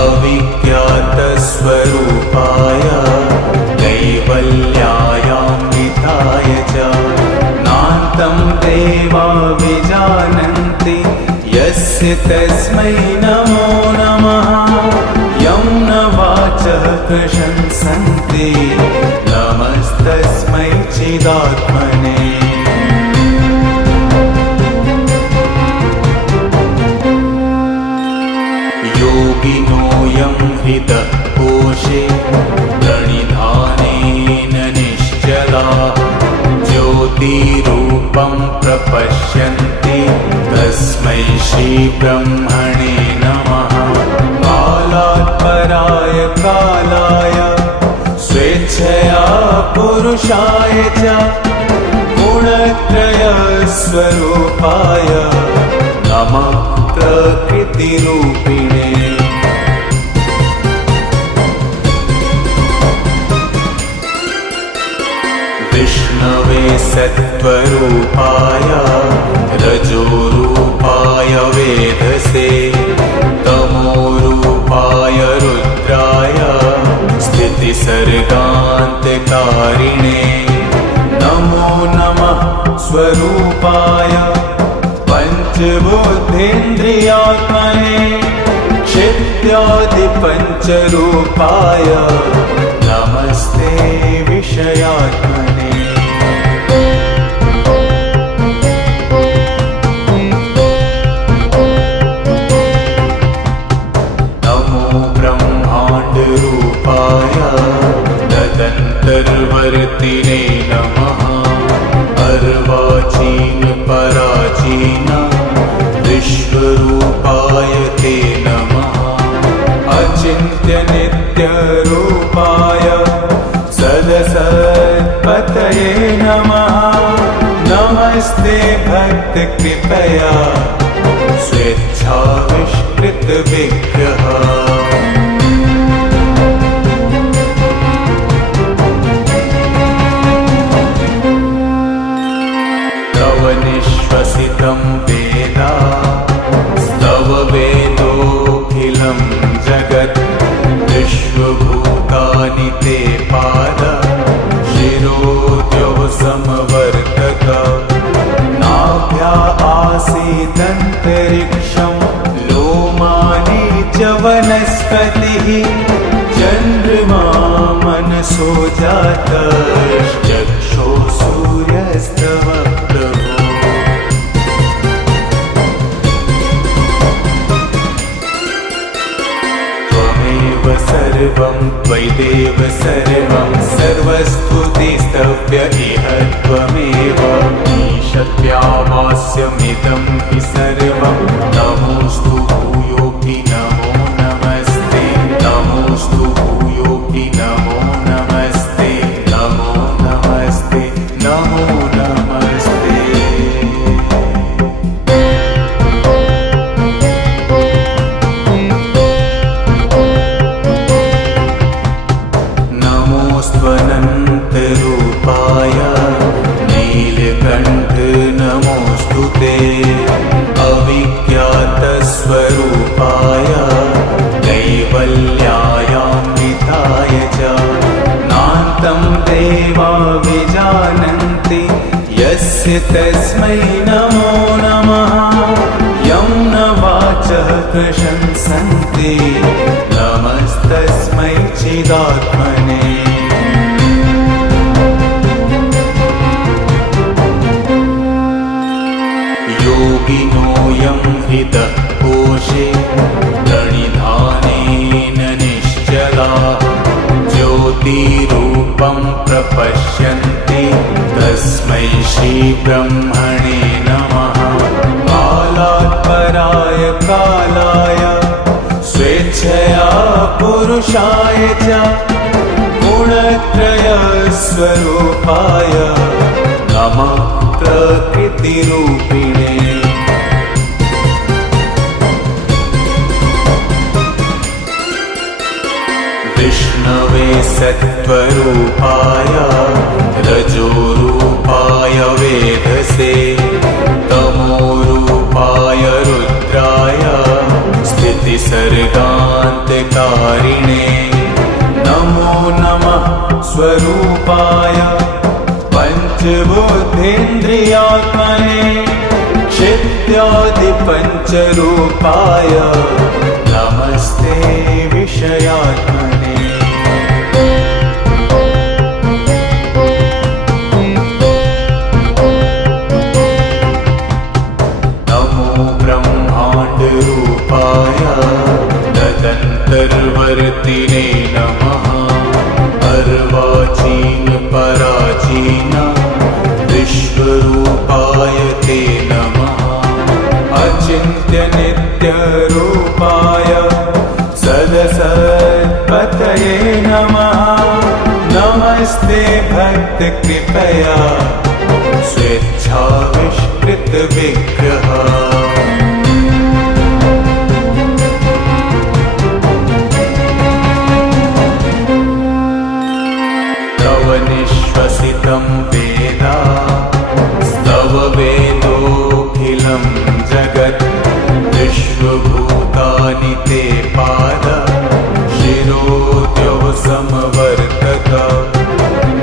अविज्ञातस्वरूपाय कैवल्यायान्विताय च नान्तं देवा विजानन्ति यस्य तस्मै नमो नमः। यं न वाचः प्रशंसन्ति नमस्तस्मै चिदात्मने। योगिनो यं हृदः कोशे प्रणिधानेन निश्चलाः ज्योतिरूपं प्रपश्यन्ति तस्मै श्रीब्रह्मणे नमः। कालात् पराय कालाय स्वेच्छया पुरुषाय च गुणत्रयस्वरूपाय नमः प्रकृतिरूपिणे। विष्णवे सत्त्वरूपाय रजोरूपाय वेधसे तमोरूपाय रुद्राय स्थितिसर्गान्तकारिणे नमो नमः। स्वरूपाय पञ्चबुद्धीन्द्रियात्मने क्षित्यादिपञ्चरूपाय नमस्ते विषयात्मने। नमो ब्रह्माण्डरूपाय तदन्तर्वर्तिने नमः। अर्वाचीन पराचीन विश्वरूपाय ते नमः। अचिन्त्यनित्यरूपाय सदसत्पतये नमः। नमस्ते भक्तकृपया स्वेच्छाविष्कृतविग्रह। तव निःश्वसितं वेदा स्तव वेदोऽखिलं जगत् विश्वभूतानि ते पाद शिरोद्यौ समवर्तक। नाभ्या आसीदन्तरिक्षं लोमानि च वनस्पतिः चन्द्रमा मनसो जातश्चक्षो सूर्यस्तव प्रभो। त्वमेव सर्वं त्वयिदेव सर्वं सर्वस्तुतिस्तव्य इह त्वमेव। ईशत्यावास्यमिदं हि सर्वं नमोऽस्तु भूयोऽपि नमो नमस्ते। नमोऽस्तु भूयोऽपि नमो नमस्ते। नमो नमस्ते नमो नमस्ते। नमोऽस्त्वनन्तरूपाय नीलकण्ठ नमोऽस्तु ते। अविज्ञातस्वरूपाय कैवल्यायान्विताय च नान्तं देवा विजानन्ति यस्य तस्मै नमो नमः। यं न वाचः प्रशंसन्ति नमस्तस्मै चिदात्मने। योगिनो यं हृदः कोशे प्रणिधानेन निश्चलाः ज्योतिरूपं प्रपश्यन्ति तस्मै श्रीब्रह्मणे नमः। कालात् पराय कालाय स्वेच्छया पुरुषाय च गुणत्रयस्वरूपाय नमः प्रकृतिरूपिणे। विष्णवे सत्त्वरूपाय रजोरूपाय वेधसे तमोरूपाय रुद्राय स्थितिसर्गान्तकारिणे स्थितिसर्गान्तकारिणे नमो नमः स्वरूपाय पञ्चबुद्धीन्द्रियात्मने क्षित्यादिपञ्चरूपाय नमस्ते विषयात्मने नमो ब्रह्माण्डरूपाय तदन्तर्वर्तिने नमः अर्वाचीन पराचीन विश्वरूपाय ते नमः अचिन्त्यनित्यरूपाय सदसत्पतये नमः नमस्ते भक्तकृपया स्वेच्छाविष्कृतविग्रह निश्वसितं वेदा स्तव वेदोऽखिलं जगत् विश्वभूतानि ते पाद शिरोद्यौ समवर्तत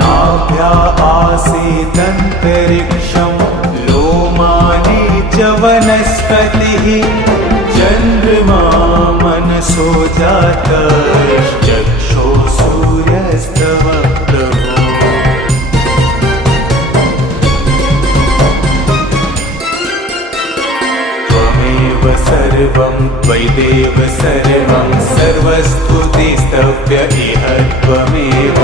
नाभ्या आसीदन्तरिक्षं लोमानि च वनस्पतिः चन्द्रमा मनसो जातश्चक्षो सूर्यस्तव सर्वं त्वयिदेव सर्वं सर्वस्तुतिस्तव्य इह त्वमेव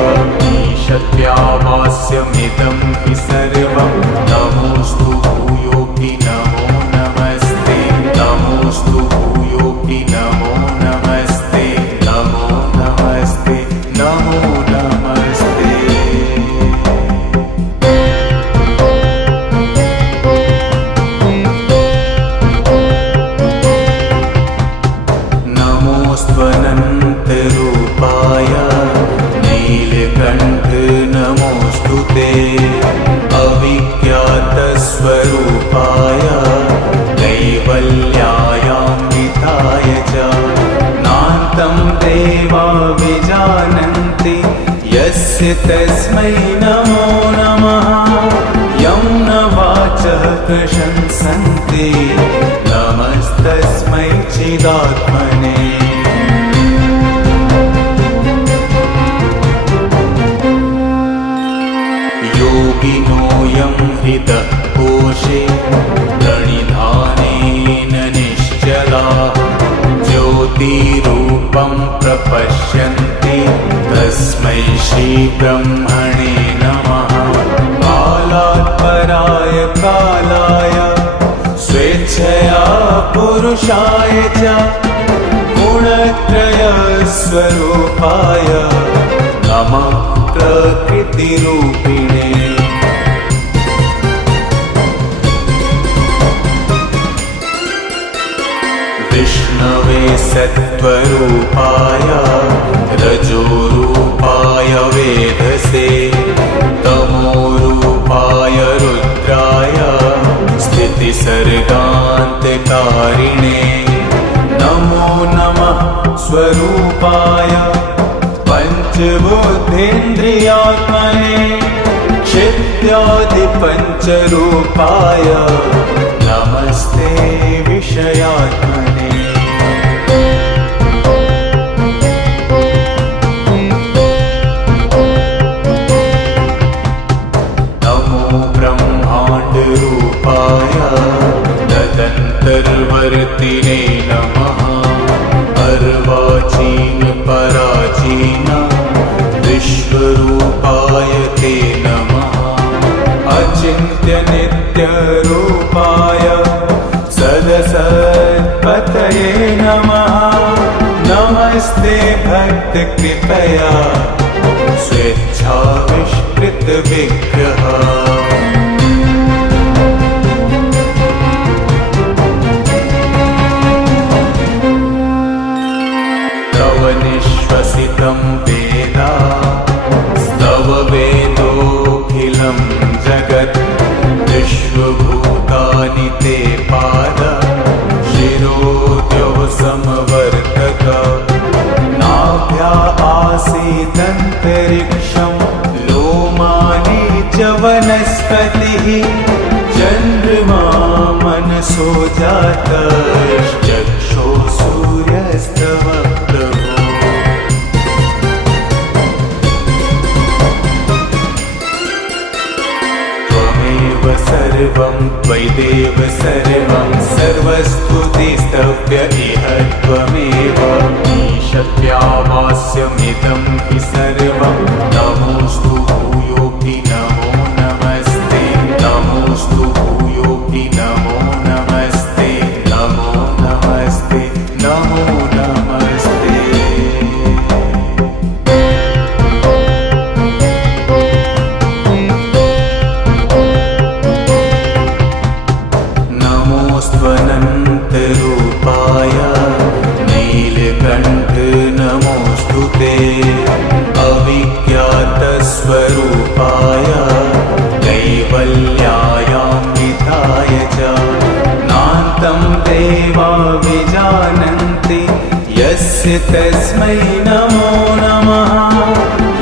ईशत्यावास्यमिदं हि सर्वं नमोऽस्तु भूयोऽपि नमो नमस्ते नमोऽस्तु भूयोऽपि नमो नमस्ते नमो नमस्ते नमो नमस्ते नमोऽस्त्वनन्तरूपाय नीलकण्ठ नमोऽस्तु ते अविज्ञातस्वरूपाय कैवल्यायान्विताय च नान्तं देवा विजानन्ति यस्य तस्मै नमो नमः यं न वाचः प्रशंसन्ति नमस्तस्मै चिदात्मने योगिनोऽयं हृदः कोशे प्रणिधानेन निश्चलाः ज्योतिरूपं प्रपश्यन्ति तस्मै श्रीब्रह्मणे नमः कालात् पराय कालाय स्वेच्छया पुरुषाय च गुणत्रयस्वरूपाय नमः प्रकृतिरूपिणे विष्णवे सत्त्वरूपाय रजोरूपाय वेधसे तमोरूपाय रुद्राय स्थितिसर्गान्तकारिणे नमो नमः स्वरूपाय पञ्चबुद्धीन्द्रियात्मने क्षित्यादिपञ्चरूपाय नमस्ते विषयात्मने नमो ब्रह्माण्डरूपाय तदन्तर्वर्तिने नमः अर्वाचीन पराचीन विश्वरूपाय ते नमः अचिन्त्यनित्यरूपाय सदसत्पतये नमः नमस्ते भक्तकृपया स्वेच्छाविष्कृतविग्रह निश्वसितं वेदा स्तव वेदोऽखिलं जगत् विश्वभूतानि ते पाद शिरोद्यौ समवर्त मनसो जातश्चक्षो सूर्यस्तव प्रभो। त्वमेव सर्वं त्वयिदेव सर्वं सर्वस्तुतिस्तव्य इह त्वमेव ईशत्यावास्यमिदं हि सर्वं नमोऽस्तु भूयोऽपि नमो नमस्ते नमोऽस्तु भूयोऽपि नमो नमस्ते नमो नमस्ते नमो नमस्ते। नमोऽस्त्वनन्तरूपाय नीलकण्ठ नमोऽस्तु ते अविज्ञातस्वरूपाय कैवल्यायान्विताय च नान्तं देवा विजानन्ति यस्य तस्मै नमो नमः।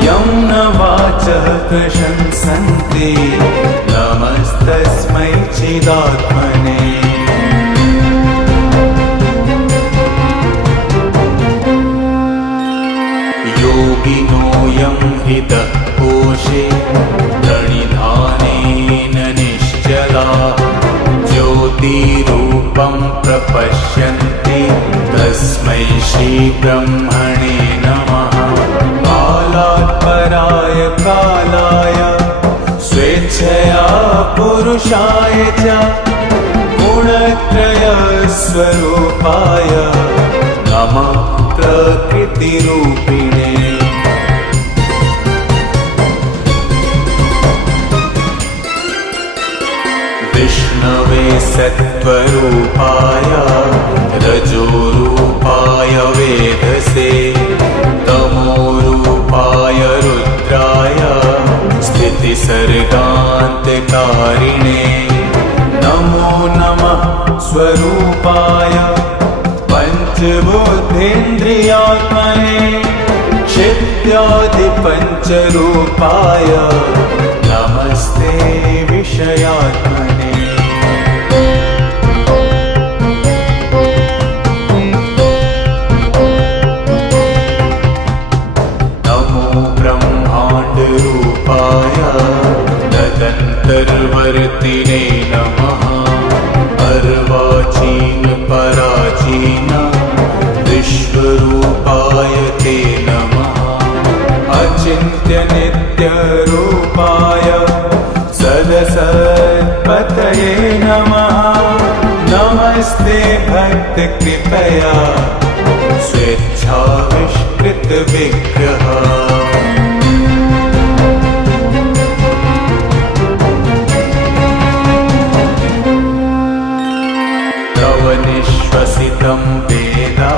यं न वाचः प्रशंसन्ति नमस्तस्मै चिदात्मने। योगिनोऽयं हृदः कोशे प्रणिधानेन निश्चला ज्योतिरूपं प्रपश्यन्ति तस्मै श्रीब्रह्मणे नमः। कालात् पराय कालाय स्वेच्छया पुरुषाय च गुणत्रयस्वरूपाय नमः प्रकृतिरूपिणे। विष्णवे सत्त्वरूपाय रजोरूपाय वेधसे तमोरूपाय रुद्राय स्थितिसर्गान्तकारिणे नमो नमः स्वरूपाय पञ्चबुद्धीन्द्रियात्मने क्षित्यादिपञ्चरूपाय नमस्ते विषयात्मने। नमो ब्रह्माण्डरूपाय तदन्तर्वर्तिने नमः। अर्वाचीन पराचीन विश्वरूपाय ते नमः। अचिन्त्य नित्यरूपाय सदसत्पतये नमः। नमस्ते भक्तकृपया स्वेच्छाविष्कृतविग्रह। निश्वसितं वेदा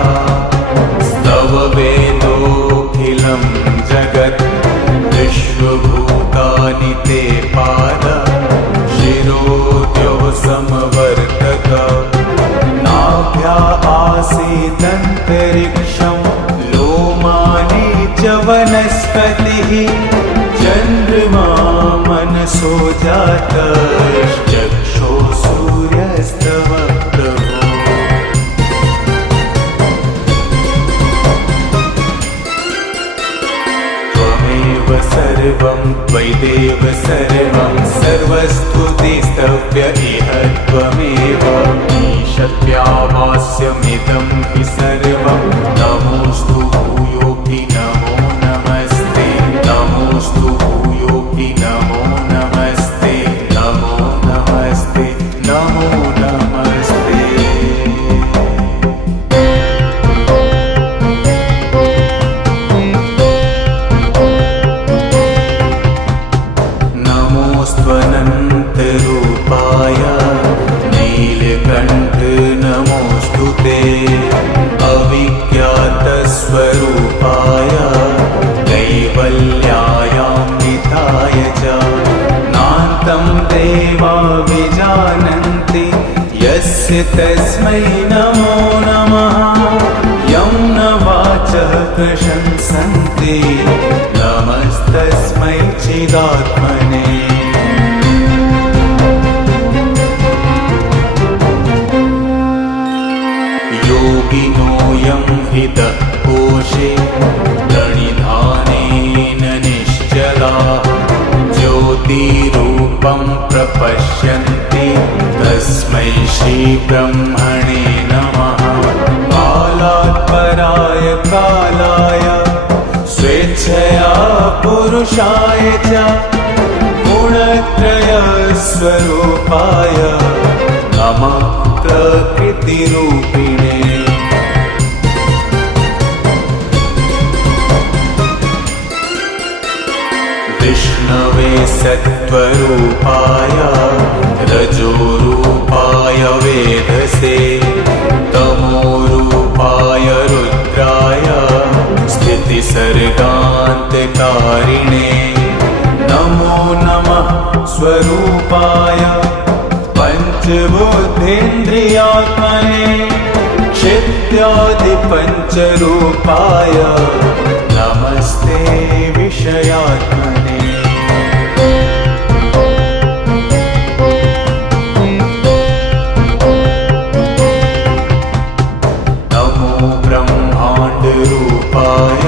स्तव वेदोऽखिलं जगत् विश्वभूतानि ते पाद शिरोद्योः समवर्तत। नाभ्या आसीदन्तरिक्षं लोमानि च वनस्पतिः चन्द्रमा मनसो जातश्चक्षो सूर्यस्तव प्रभो। सर्वं त्वयिदेव सर्वं सर्वस्तुतिस्तव्य इह त्वमेव ईशत्यावास्यमिदं हि सर्वं नमोऽस्तु भूयोऽपि नमो नमस्ते नमोऽस्तु भूयोऽपि नमो नमस्ते नमो नमस्ते नमो नमस्ते। नमोऽस्त्वनन्तरूपाय नीलकण्ठ नमोऽस्तु ते अविज्ञातस्वरूपाय कैवल्यायान्विताय च नान्तं देवा विजानन्ति यस्य तस्मै नमो नमः। यं न वाचः प्रशंसन्ति नमस्तस्मै चिदात्मने। कोशे प्रणिधानेन निश्चलाः ज्योतिरूपं प्रपश्यन्ति तस्मै श्रीब्रह्मणे नमः। कालात् पराय कालाय स्वेच्छया पुरुषाय च गुणत्रयस्वरूपाय नमः प्रकृतिरूपिणे। विष्णवे सत्त्वरूपाय रजोरूपाय वेधसे तमोरूपाय रुद्राय स्थितिसर्गान्तकारिणे नमो नमः स्वरूपाय पञ्चबुद्धीन्द्रियात्मने क्षित्यादिपञ्चरूपाय नमस्ते विषयात्मने। नमो ब्रह्माण्डरूपाय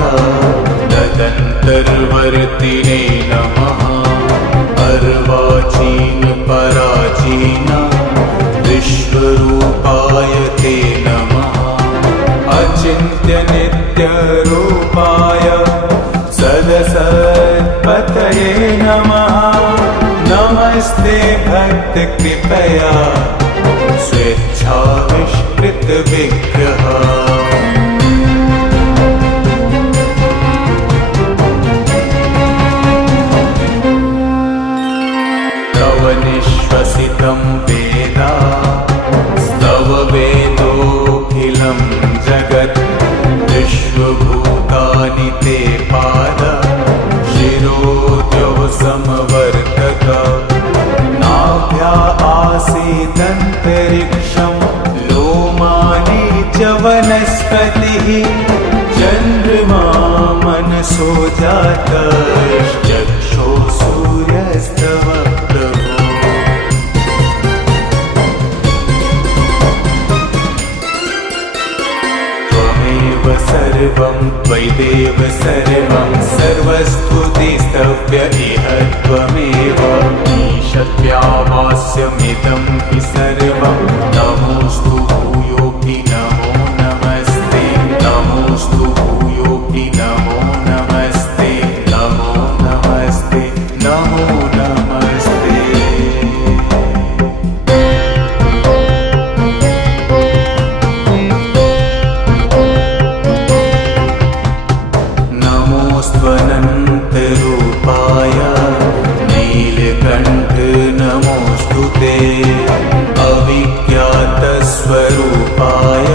तदन्तर्वर्तिने नमः। अर्वाचीन पराचीन विश्वरूपाय ते नमः। अचिन्त्य नित्यरूपाय सदसत्पतये नमः। नमस्ते भक्तकृपया स्वेच्छाविष्कृतविग्रह। निश्वसितं वेदा स्तव वेदोऽखिलं जगत् विश्वभूतानि ते पाद शिरोद्यौ समवर्तक। नाभ्या आसीदन्तरिक्षं लोमानि च वनस्पतिः चन्द्रमा मनसो जातश्चक्षो सूर्यस्तव प्रभो। सर्वं त्वयिदेव सर्वं सर्वस्तुतिस्तव्य इह त्वमेव। ईशत्व्यावास्यमिदं हि सर्वं नमोऽस्तु भूयोऽपि नमो नमस्ते। नमोऽस्तु भूयोऽपि नमो नमस्ते। नमो नमस्ते नमो नमस्ते। नमोऽस्त्वनन्तरूपाय नीलकण्ठ नमोऽस्तु ते। अविज्ञातस्वरूपाय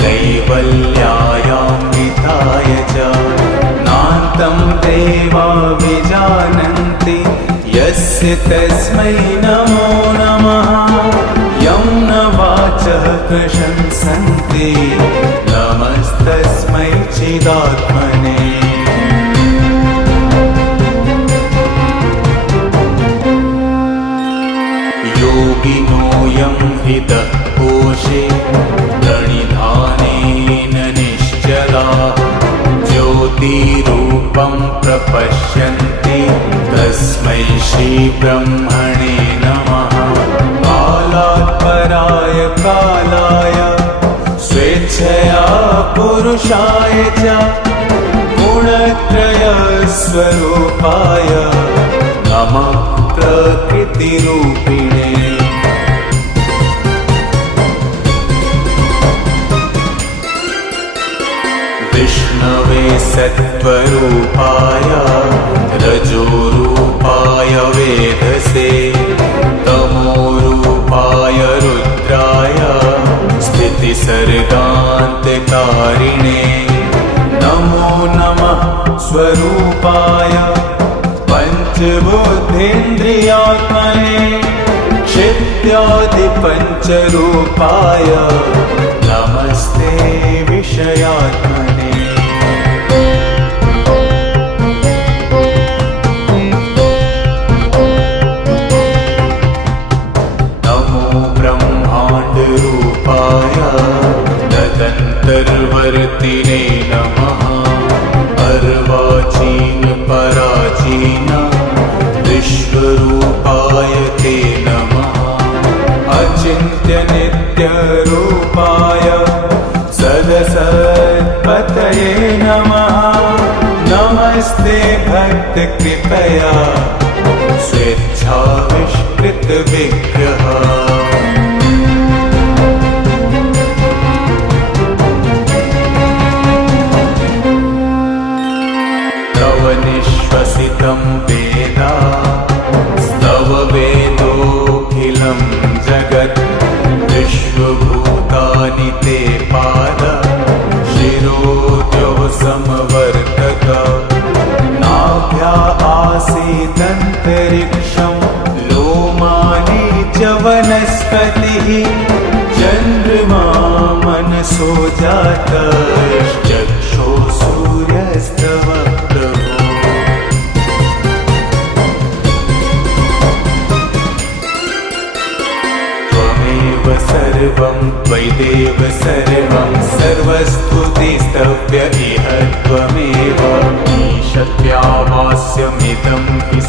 कैवल्यायान्विताय च नान्तं देवा विजानन्ति यस्य तस्मै नमो नमः। यं न वाचः प्रशंसन्ति नमस्तस्मै चिदात्मने। योगिनोऽयं हृदः कोशे प्रणिधानेन निश्चलाः ज्योतिरूपं प्रपश्यन्ति तस्मै श्रीब्रह्मणे नमः। कालात् पराय कालाय स्वेच्छया पुरुषाय च गुणत्रयस्वरूपाय नमः प्रकृतिरूपिणे। विष्णवे सत्त्वरूपाय रजोरूपाय वेधसे तमोरूपाय रुद्राय स्थितिसर्गान्तकारिणे नमो नमः स्वरूपाय पञ्चबुद्धीन्द्रियात्मने क्षित्यादिपञ्चरूपाय नमस्ते विषयात्मने। नमो ब्रह्माण्डरूपाय तदन्तर्वर्तिने नमः। अर्वाचीन पराचीन विश्वरूपाय ते नमः अचिन्त्य नित्यरूपाय सदसत्पतये नमः नमस्ते भक्तकृपया स्वेच्छाविष्कृत विग्रह तव निःश्वसितं वेदा स्तव वेदोऽखिलं जगत् विश्वभूतानि ते पाद शिरोद्योः समवर्तक नाभ्या आसीदन्तरिक्षं लोमानि च वनस्पतिः चन्द्रमा मनसो जातश्चक्षो सूर्यस्तव प्रभो त्वमेव सर्वं त्वयिदेव सर्वं सर्वस्तुतिस्तव्य इह त्वमेव ईशत्यावास्यमिदं हि